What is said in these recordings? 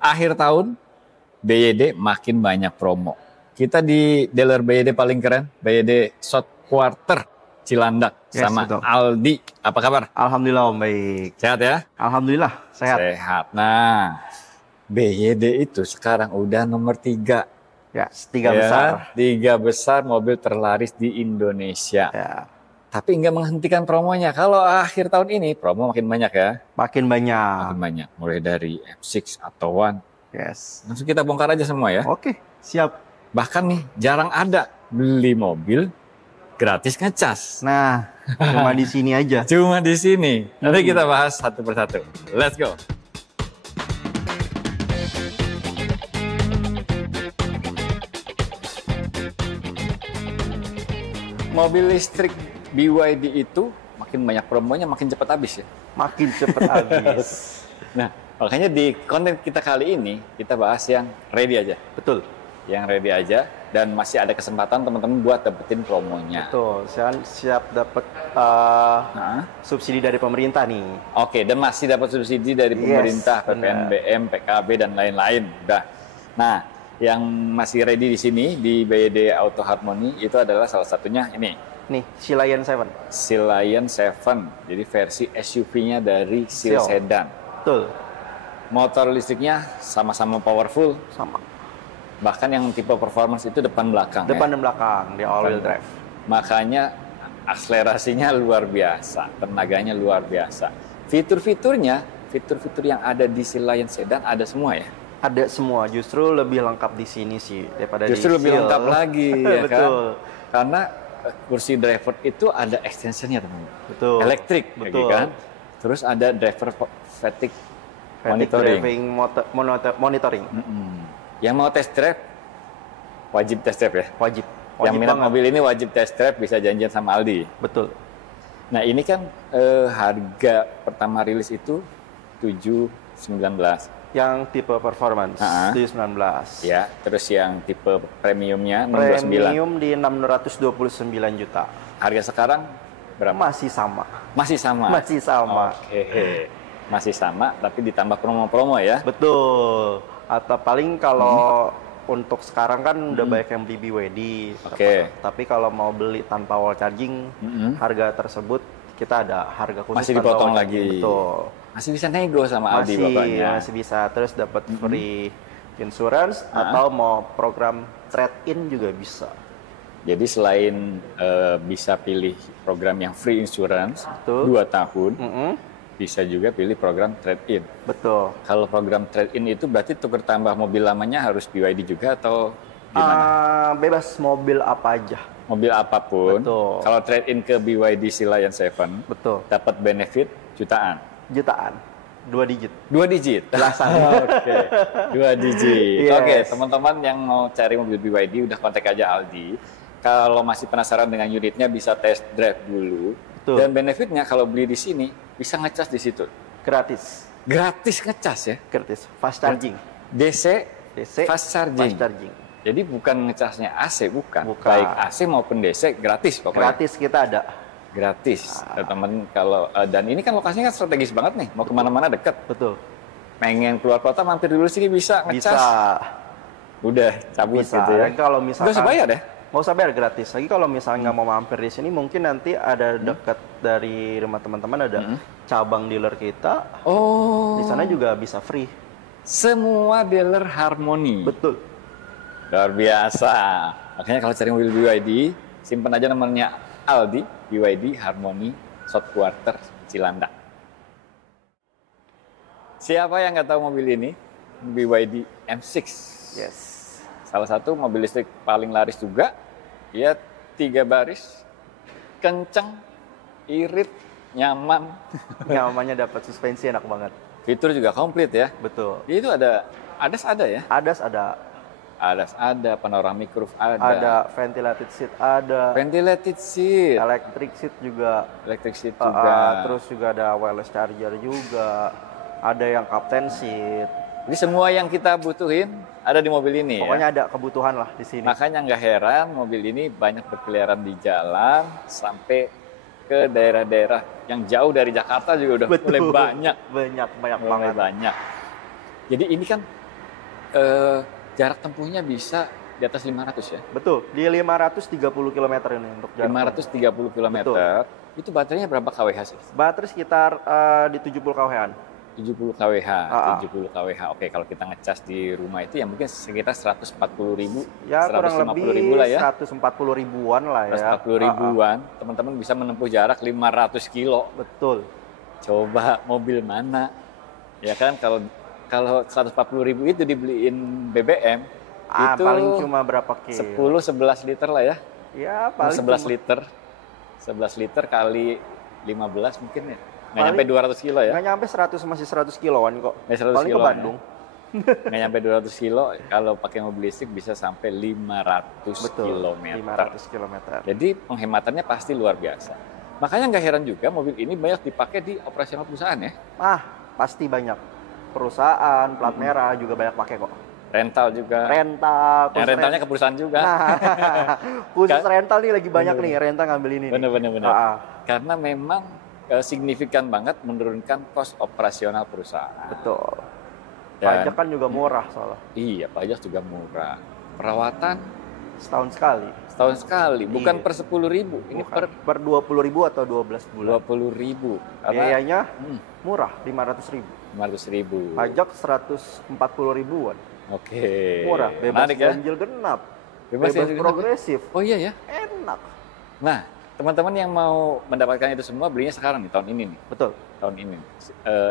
akhir tahun BYD makin banyak promo. Kita di dealer BYD paling keren, BYD South Quarter Cilandak sama betul. Aldi. Apa kabar? Alhamdulillah Om, baik. Sehat ya? Alhamdulillah sehat. Sehat. Nah, BYD itu sekarang udah nomor 3. Ya, 3 besar. 3 besar mobil terlaris di Indonesia. Ya. Tapi nggak menghentikan promonya. Kalau akhir tahun ini promo makin banyak ya. Makin banyak. Makin banyak. Mulai dari M6 atau One. Yes. Langsung kita bongkar aja semua ya. Oke, siap. Bahkan nih jarang ada beli mobil gratis ngecas. Nah, cuma di sini aja. Cuma di sini. Nanti kita bahas satu persatu. Let's go. Mobil listrik BYD itu makin banyak promonya, makin cepat habis ya. Makin cepat habis. Nah, makanya di konten kita kali ini kita bahas yang ready aja. Betul. Yang ready aja dan masih ada kesempatan teman-teman buat dapetin promonya. Betul. Saya siap dapat subsidi dari pemerintah nih. Oke, dan masih dapat subsidi dari pemerintah, PPNBM, PKB dan lain-lain. Udah. Nah, yang masih ready di sini di BYD Auto Harmony itu adalah salah satunya ini. Nih, Lion 7. Lion 7. Jadi versi SUV-nya dari Sedan. Betul. Motor listriknya sama-sama powerful. Sama. Bahkan yang tipe performance itu depan belakang. Depan dan belakang, di all-wheel drive. Makanya akselerasinya luar biasa, tenaganya luar biasa. Fitur-fitur yang ada di Lion Sedan ada semua ya? Ada semua, justru lebih lengkap di sini sih daripada justru lebih lengkap lagi ya kan? Betul. Karena kursi driver itu ada extensionnya teman-teman. Betul. Elektrik, betul kan? Terus ada driver fatigue monitoring. Yang mau test drive wajib test drive ya? Wajib yang minat banget. mobil ini wajib test drive, bisa janjian sama Aldi. Betul. Nah ini kan harga pertama rilis itu 719. Yang tipe performance 719. Ya, terus yang tipe premiumnya 629. Premium di 629 juta. Harga sekarang berapa? Masih sama. Masih sama. Masih sama. Oke. Masih sama, tapi ditambah promo-promo ya. Betul. Atau paling kalau untuk sekarang kan udah banyak yang beli BYD. Oke. Tapi kalau mau beli tanpa wall charging, harga tersebut kita ada harga khusus. Masih dipotong lagi. Betul. Masih bisa nego sama Aldi bapaknya. Masih bisa. Terus dapat free insurance atau mau program trade-in juga bisa. Jadi selain bisa pilih program yang free insurance 2 tahun, bisa juga pilih program trade-in. Betul. Kalau program trade-in itu berarti tukar tambah mobil lamanya harus BYD juga atau gimana? Bebas mobil apa aja. Mobil apapun. Betul. Kalau trade-in ke BYD Lion 7, betul. Dapat benefit jutaan. 2 digit. 2 digit. Belasan. Oke. 2 digit. Yes. Oke, teman-teman yang mau cari mobil BYD udah kontak aja Aldi. Kalau masih penasaran dengan unitnya bisa test drive dulu. Betul. Dan benefitnya kalau beli di sini bisa ngecas di situ. Gratis. Gratis ngecas ya? Gratis. Fast charging. DC fast charging. Fast charging. Jadi bukan ngecasnya AC, bukan. Baik AC maupun DC gratis pokoknya. Gratis kita ada. Gratis, teman. Kalau dan ini kan lokasinya kan strategis banget nih, mau kemana-mana dekat. Betul. Pengen keluar kota mampir dulu sini bisa ngecas. Bisa. Udah cabut bisa. gitu ya. Dan kalau misalkan nggak usah bayar deh. Nggak usah bayar, gratis. Lagi kalau misalnya nggak mau mampir di sini, mungkin nanti ada dekat dari rumah teman-teman ada cabang dealer kita. Oh. Di sana juga bisa free. Semua dealer Harmony. Betul. Luar biasa. Makanya kalau cari mobil BYD, simpan aja nomornya Aldi, BYD Harmony South Quarter Cilandak. Siapa yang nggak tahu mobil ini? BYD M6. Yes. Salah satu mobil listrik paling laris juga. Ya 3 baris, kenceng, irit, nyaman. Nyamannya dapat suspensi enak banget. Fitur juga komplit ya. Betul. Itu ada ADAS ada ya? ADAS ada, panoramic roof ada. Ada ventilated seat ada. Ventilated seat. Electric seat juga. Electric seat juga. Terus juga ada wireless charger juga. Ada yang captain seat. Jadi semua yang kita butuhin ada di mobil ini. Pokoknya ya? ada kebutuhan lah di sini. Makanya nggak heran mobil ini banyak berkeliaran di jalan sampai ke daerah-daerah yang jauh dari Jakarta juga udah mulai banyak. Banyak banget. Banyak. Jadi ini kan jarak tempuhnya bisa di atas 500 ya. Betul, di 530 km ini untuk jarak 530 km. Itu baterainya berapa kWh sih? baterai sekitar di 70 kWh-an. 70 kWh, 70 kWh. Oke, kalau kita ngecas di rumah itu ya mungkin sekitar 140.000, Ya kurang lebih 150.000 lah ya. 140 ribuan lah ya. 140 ribuan, teman-teman bisa menempuh jarak 500 kilo. Betul. Coba mobil mana? Ya kan, kalau 140.000 itu dibeliin BBM, itu paling cuma berapa kilo? 10-11 liter lah ya. Ya, paling 11 cuma, liter. 11 liter kali 15 mungkin ya. Nggak Paling- nyampe 200 kilo ya. nggak nyampe 100, masih 100 kiloan kok. 100 Paling ke kiloan Bandung. Nggak nyampe 200 kilo, kalau pakai mobil listrik bisa sampai 500 Betul, kilometer. 500 km. Jadi penghematannya pasti luar biasa. Makanya nggak heran juga mobil ini banyak dipakai di operasional perusahaan ya. Pasti banyak. Perusahaan, plat merah juga banyak pakai kok. Rental juga. Rental. Yang rentalnya ke perusahaan juga. Nah, khusus rental nih lagi banyak Bener. nih, rental ngambil ini. Bener. Nih. Karena memang signifikan banget menurunkan kos operasional perusahaan. Betul. Dan- Pajak kan juga murah soalnya. Iya, pajak juga murah. Perawatan Setahun sekali. setahun sekali, bukan Iya. per 10.000, ini Bukan. Per 20.000 atau 12 bulan. 20.000. Biayanya Hmm, murah, 500.000. 500.000. Pajak 140 ribuan. Oke. Murah, bebas Menarik ya? ganjil genap. Bebas ganjil genap. progresif. Oh iya ya. Enak. Nah, teman-teman yang mau mendapatkan itu semua belinya sekarang nih, tahun ini nih. Betul. Tahun ini.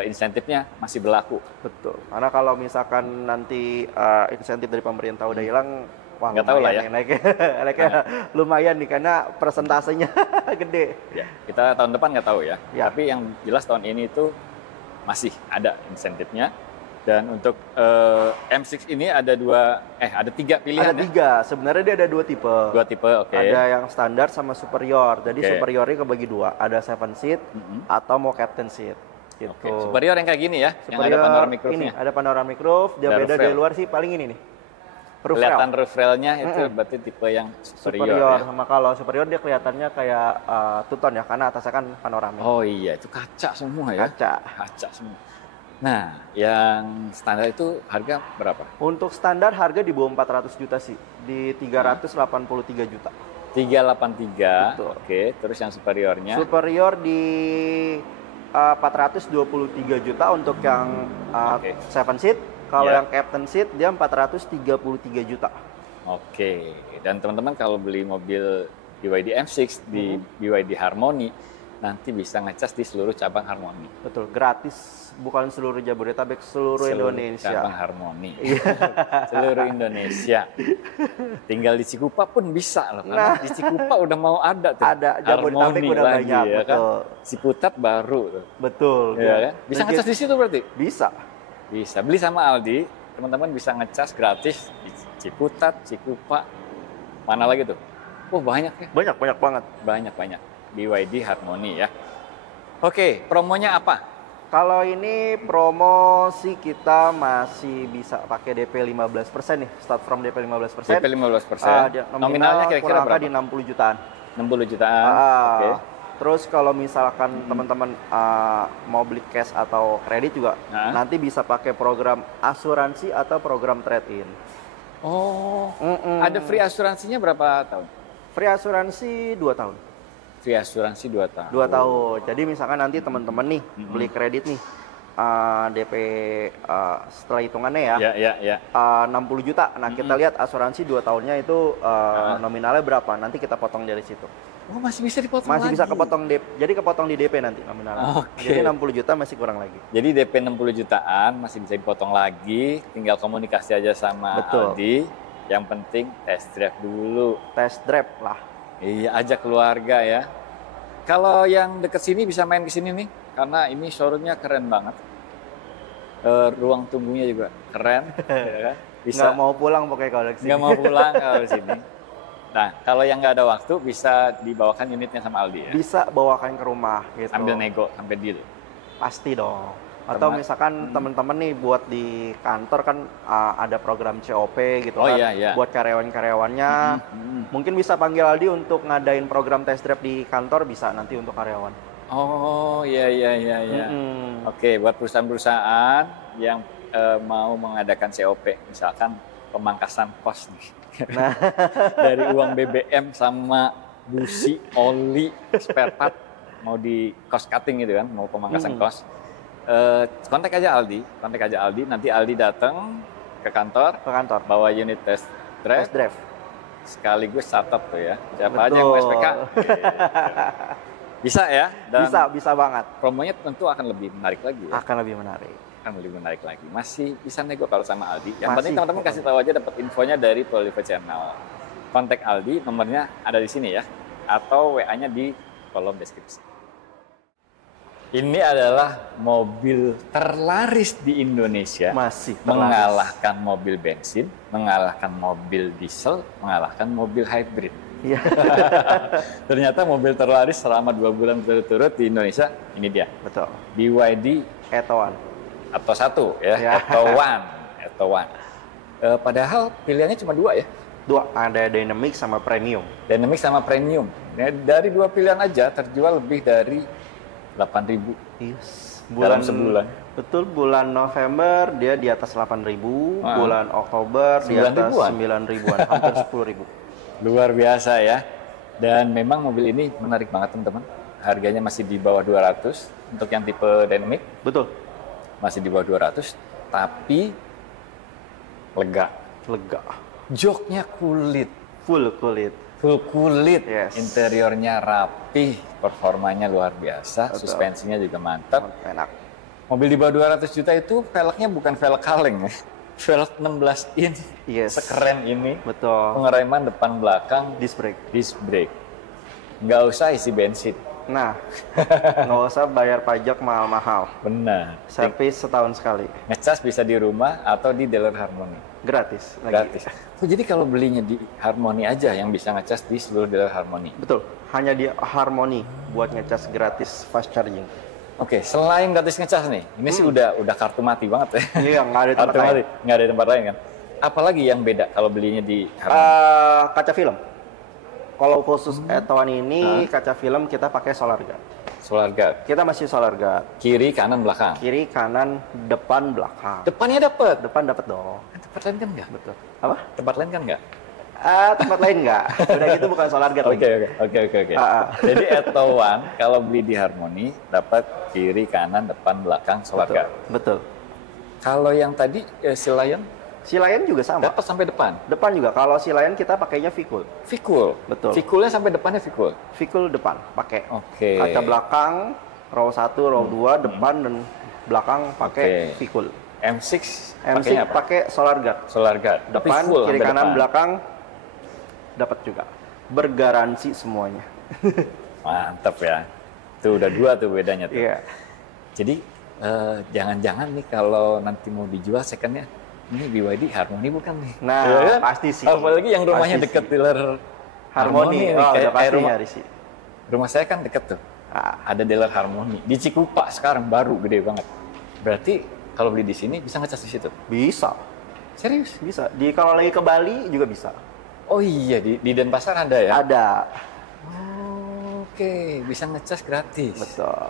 Insentifnya masih berlaku. Betul. Karena kalau misalkan nanti insentif dari pemerintah udah hilang, wah Nggak tahu lah lumayan ya. nih naiknya lumayan nih karena persentasenya gede. Ya, kita tahun depan nggak tahu ya. Ya. Tapi yang jelas tahun ini itu masih ada insentifnya. Dan untuk M6 ini ada ada 3 pilihan Ada ya? 3. Sebenarnya dia ada 2 tipe. 2 tipe, oke. Ada yang standar sama superior. Jadi Oke. superiornya kebagi 2. Ada 7 seat atau mau captain seat. Gitu. Oke. Superior yang kayak gini ya, yang ada Superior panoramic ini roof-nya. ada panoramic roof. Dia Ada beda roof dari rail. luar sih paling ini nih. Roof Kelihatan rail. roof rail-nya itu berarti tipe yang superior, Superior. ya. Sama kalau superior dia kelihatannya kayak two-tone ya karena atasnya kan panoramik. Oh iya, itu kaca semua ya. Kaca. Kaca semua. Nah, yang standar itu harga berapa? Untuk standar harga di bawah 400 juta sih, di 383 juta. 383. Betul. Oke, terus yang superiornya Superior di 423 juta untuk yang Oke. 7 seat. Kalau Ya. yang captain seat dia 433 juta. Oke. Dan teman-teman kalau beli mobil BYD M6 di BYD Harmony nanti bisa ngecas di seluruh cabang Harmony. Betul, gratis. Bukan seluruh Jabodetabek, seluruh Indonesia. Cabang Harmony. Seluruh Indonesia. Tinggal di Cikupa pun bisa loh. Karena di Cikupa udah mau ada tuh. Ada, Jabodetabek Harmony udah lagi, banyak, ya kan? betul. Ciputat baru tuh. Betul. Ya, kan? Bisa ngecas di situ berarti? Bisa. Bisa. Beli sama Aldi, teman-teman bisa ngecas gratis di Ciputat, Cikupa. Mana lagi tuh? Oh, banyak ya. Banyak banget. Banyak. BYD Harmony ya. Oke, promonya apa? Kalau ini promosi kita masih bisa pakai DP 15% nih, start from DP 15%. DP 15%. Nominalnya kira-kira kurang berapa? di 60 jutaan. 60 jutaan. Oke. Terus kalau misalkan teman-teman mau beli cash atau kredit juga, nanti bisa pakai program asuransi atau program trade-in. Oh, ada free asuransinya berapa tahun? Free asuransi 2 tahun. Free asuransi 2 tahun. 2 tahun. Jadi misalkan nanti teman-teman nih beli kredit nih, DP setelah hitungannya ya, Ya. 60 juta. Nah kita lihat asuransi 2 tahunnya itu nominalnya berapa, nanti kita potong dari situ. Oh, masih bisa dipotong Masih lagi? bisa kepotong DP, jadi kepotong di DP nanti nominalnya. Oke. Jadi 60 juta masih kurang lagi. Jadi DP 60 jutaan masih bisa dipotong lagi, tinggal komunikasi aja sama Betul. Aldi. Yang penting test drive dulu. Test drive lah. Iya, ajak keluarga ya. Kalau yang deket sini bisa main ke sini nih, karena ini showroomnya keren banget. Ruang tunggunya juga keren. Ya kan? Bisa Nggak mau pulang pokoknya kalau dari sini. nggak mau pulang kalau di sini. Nah, kalau yang nggak ada waktu bisa dibawakan unitnya sama Aldi ya. Bisa bawakan ke rumah gitu. Sambil nego, sampai deal. Pasti dong. Atau misalkan teman-teman nih buat di kantor kan ada program COP gitu Oh, kan. iya. Buat karyawan-karyawannya. Mungkin bisa panggil Aldi untuk ngadain program test drive di kantor, bisa nanti untuk karyawan. Oh, iya. Mm-mm. Oke, buat perusahaan-perusahaan yang mau mengadakan COP, misalkan pemangkasan kos nih. Nah, Dari uang BBM sama busi, oli, spare part, mau di cost cutting gitu kan, mau pemangkasan kos. Kontak aja Aldi, nanti Aldi datang ke kantor, bawa unit test drive, sekaligus startup tuh ya. Siapa aja yang mau SPK? Bisa ya? Dan bisa banget. promonya tentu akan lebih menarik lagi ya. Akan lebih menarik. Masih bisa nego kalau sama Aldi. Yang penting teman-teman kasih tahu aja dapat infonya dari Prolive Channel. Kontak Aldi, nomornya ada di sini ya. Atau WA-nya di kolom deskripsi. Ini adalah mobil terlaris di Indonesia. Masih terlaris. Mengalahkan mobil bensin, mengalahkan mobil diesel, mengalahkan mobil hybrid. Iya. Ternyata mobil terlaris selama 2 bulan berturut-turut di Indonesia, ini dia. Betul. BYD Etoan. atau 1 ya, Atto One. Padahal pilihannya cuma 2 ya. 2, ada Dynamic sama Premium. Dynamic sama Premium. Dari 2 pilihan aja terjual lebih dari 8.000 Yes. dalam sebulan. Betul, bulan November dia di atas 8.000, bulan Oktober di atas 9.000-an, hampir 10.000. Luar biasa ya. Dan memang mobil ini menarik banget teman-teman. Harganya masih di bawah 200 untuk yang tipe Dynamic. Betul. Masih di bawah 200, tapi lega. Joknya kulit. Full kulit. Yes. Interiornya rapi, performanya luar biasa, betul. Suspensinya juga mantap. Enak. Mobil di bawah 200 juta itu velgnya bukan velg kaleng ya. Velg 16 in. Yes. Sekeren ini. Betul. Pengereman depan belakang disc brake. Nggak usah isi bensin. Nah, nggak usah bayar pajak mahal-mahal. Benar. Servis setahun sekali. Ngecas bisa di rumah atau di dealer Harmony. Gratis. Oh, jadi kalau belinya di Harmony aja yang bisa ngecas di seluruh dealer Harmony. Betul. Hanya di Harmony buat ngecas gratis fast charging. Oke, selain gratis ngecas nih, ini sih udah kartu mati banget ya. Iya, nggak ada tempat lain. Nggak ada tempat lain kan. Apalagi yang beda kalau belinya di Harmony? Kaca film. Kalau khusus Etoan ini kaca film kita pakai solar guard. Kita masih solar guard. Kiri, kanan, belakang. Kiri, kanan, depan, belakang. Depannya dapat. Depan dapat dong. Tempat lain kan nggak? Betul. Apa? Tempat lain kan nggak? Tempat lain nggak. Udah gitu bukan solar guard lagi. Oke. Jadi Etoan kalau beli di Harmony dapat kiri, kanan, depan, belakang solar guard. Betul. Kalau yang tadi Lion juga sama. Dapat sampai depan. Depan juga. Kalau Lion kita pakainya V-Cool. Betul. V-Coolnya sampai depannya V-Cool. V-Cool depan pakai. Oke. Kaca belakang row 1, row 2, depan dan belakang pakai V-Cool. M6 pakai solar guard. Depan, kiri, kanan, belakang dapat juga. Bergaransi semuanya. Mantap ya. Tuh udah 2 tuh bedanya tuh. Iya. Jadi jangan-jangan nih kalau nanti mau dijual secondnya ini BYD Harmony bukan nih? Nah, ya, pasti sih. Apalagi yang rumahnya deket dealer Harmony. Udah pasti nyari sih. Rumah saya kan deket tuh. Ada dealer Harmony di Cikupa sekarang baru gede banget. Berarti kalau beli di sini bisa ngecas di situ? Bisa. Serius? Bisa. Kalau lagi ke Bali juga bisa. Oh iya, di Denpasar ada ya? Ada. Oke, bisa ngecas gratis. Betul.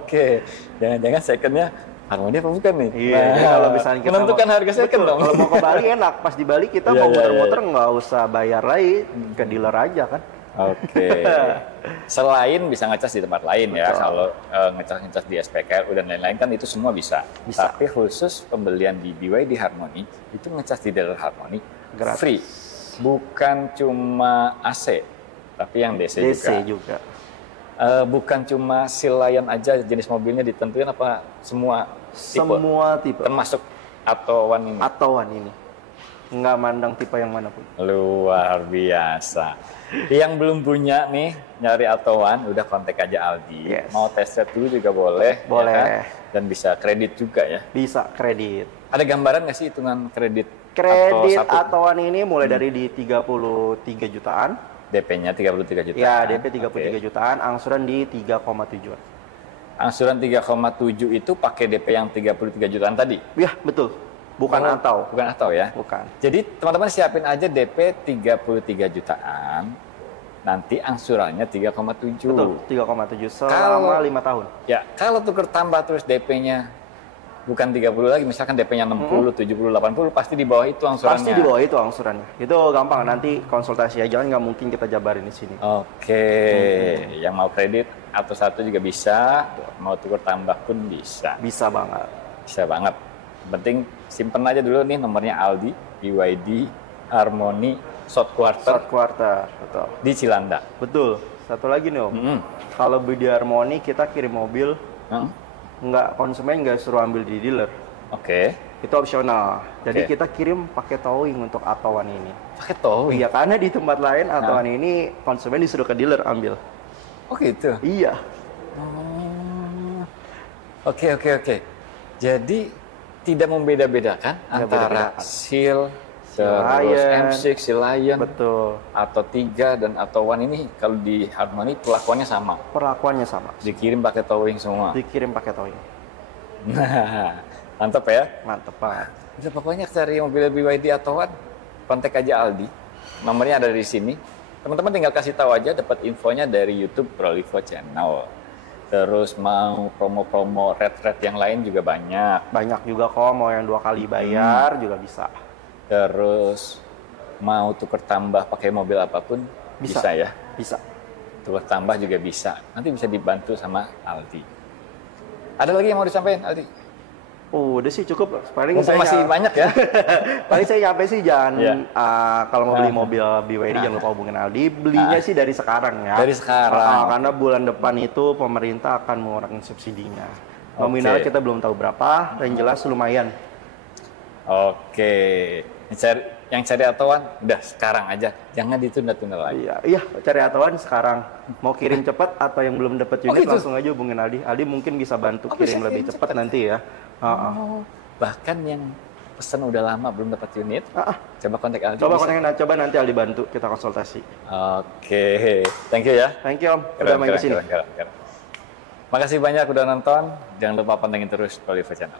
Oke, jangan-jangan secondnya Harmony apa bukan nih? Iya, kalau misalnya kita menentukan harga second dong. Kalau mau ke Bali enak, pas di Bali kita mau muter-muter nggak usah bayar lagi, ke dealer aja kan. Oke. Selain bisa ngecas di tempat lain ya, kalau ngecas di SPKLU dan lain-lain kan itu semua bisa. Tapi khusus pembelian di BYD Harmony, itu ngecas di dealer Harmony gratis. Free. Bukan cuma AC, tapi yang DC juga. Bukan cuma Lion aja jenis mobilnya ditentuin apa semua tipe? Termasuk Attoan ini? Nggak mandang tipe yang manapun. Luar biasa. Yang belum punya nih, nyari Attoan, udah kontak aja Aldi. Yes. Mau test drive dulu juga boleh. Boleh. Ya kan? Dan bisa kredit juga ya? Bisa kredit. Ada gambaran nggak sih hitungan kredit? Kredit Attoan ini mulai dari di 33 jutaan. DP-nya 33 jutaan. Ya, DP 33 jutaan, angsuran di 3,7-an. Angsuran 3,7 itu pakai DP yang 33 jutaan tadi? Ya, betul. Bukan atau ya? Bukan. Jadi teman-teman siapin aja DP 33 jutaan, nanti angsurannya 3,7. Betul, 3,7 selama 5 tahun. Ya, kalau tuker tambah terus DP-nya bukan 30 lagi, misalkan DP-nya 60, 70, 80, pasti di bawah itu angsurannya. Pasti di bawah itu angsurannya. Itu gampang, nanti konsultasi aja, kan nggak mungkin kita jabarin di sini. Oke, yang mau kredit atau satu juga bisa, mau tukar tambah pun bisa. Bisa banget. Bisa banget. Penting simpen aja dulu nih nomornya Aldi, BYD, Harmony, Short Short quarter, betul. di Cilanda. Betul. Satu lagi nih Om, kalau BYD Harmony kita kirim mobil, nggak, konsumen nggak suruh ambil di dealer. Oke. Itu opsional. Jadi kita kirim pakai towing untuk Atowan ini. Pakai towing? Iya, karena di tempat lain Atowan ini konsumen disuruh ke dealer ambil. Oh gitu? Iya. Oke. Jadi tidak membeda-bedakan antara Seal, terus M6, Sea Lion, betul, atau 3 dan atau One ini kalau di Harmony perlakuannya sama. Perlakuannya sama. Dikirim pakai towing semua. Dikirim pakai towing. Nah, mantap ya? Mantap banget. Udah pokoknya cari mobil BYD atau One, kontak aja Aldi. Nomornya ada di sini. Teman-teman tinggal kasih tahu aja, dapat infonya dari YouTube Prolivo Channel. Terus mau promo-promo red yang lain juga banyak. Banyak juga kok, mau yang 2 kali bayar juga bisa. Terus mau tuker tambah pakai mobil apapun bisa ya? Bisa. Tuker tambah juga bisa. Nanti bisa dibantu sama Aldi. Ada lagi yang mau disampaikan Aldi? Udah sih cukup. Paling saya masih banyak ya. Paling saya nyampe sih jangan kalau mau beli mobil BYD jangan lupa hubungin Aldi. Belinya sih dari sekarang ya. Dari sekarang. Karena bulan depan itu pemerintah akan mengurangkan subsidinya. Nominal kita belum tahu berapa, yang jelas lumayan. Oke. Yang cari Atowan udah sekarang aja, jangan ditunda-tunda lagi. Iya, cari Atowan sekarang. Mau kirim cepat atau yang belum dapat unit langsung aja hubungin Aldi. Aldi mungkin bisa bantu kirim lebih cepat nanti ya. Bahkan yang pesan udah lama belum dapat unit, coba kontak Aldi. Coba nanti Aldi bantu kita konsultasi. Oke, thank you ya. Thank you Om, udah main kesini. Makasih banyak udah nonton. Jangan lupa pantengin terus Prolivo Channel.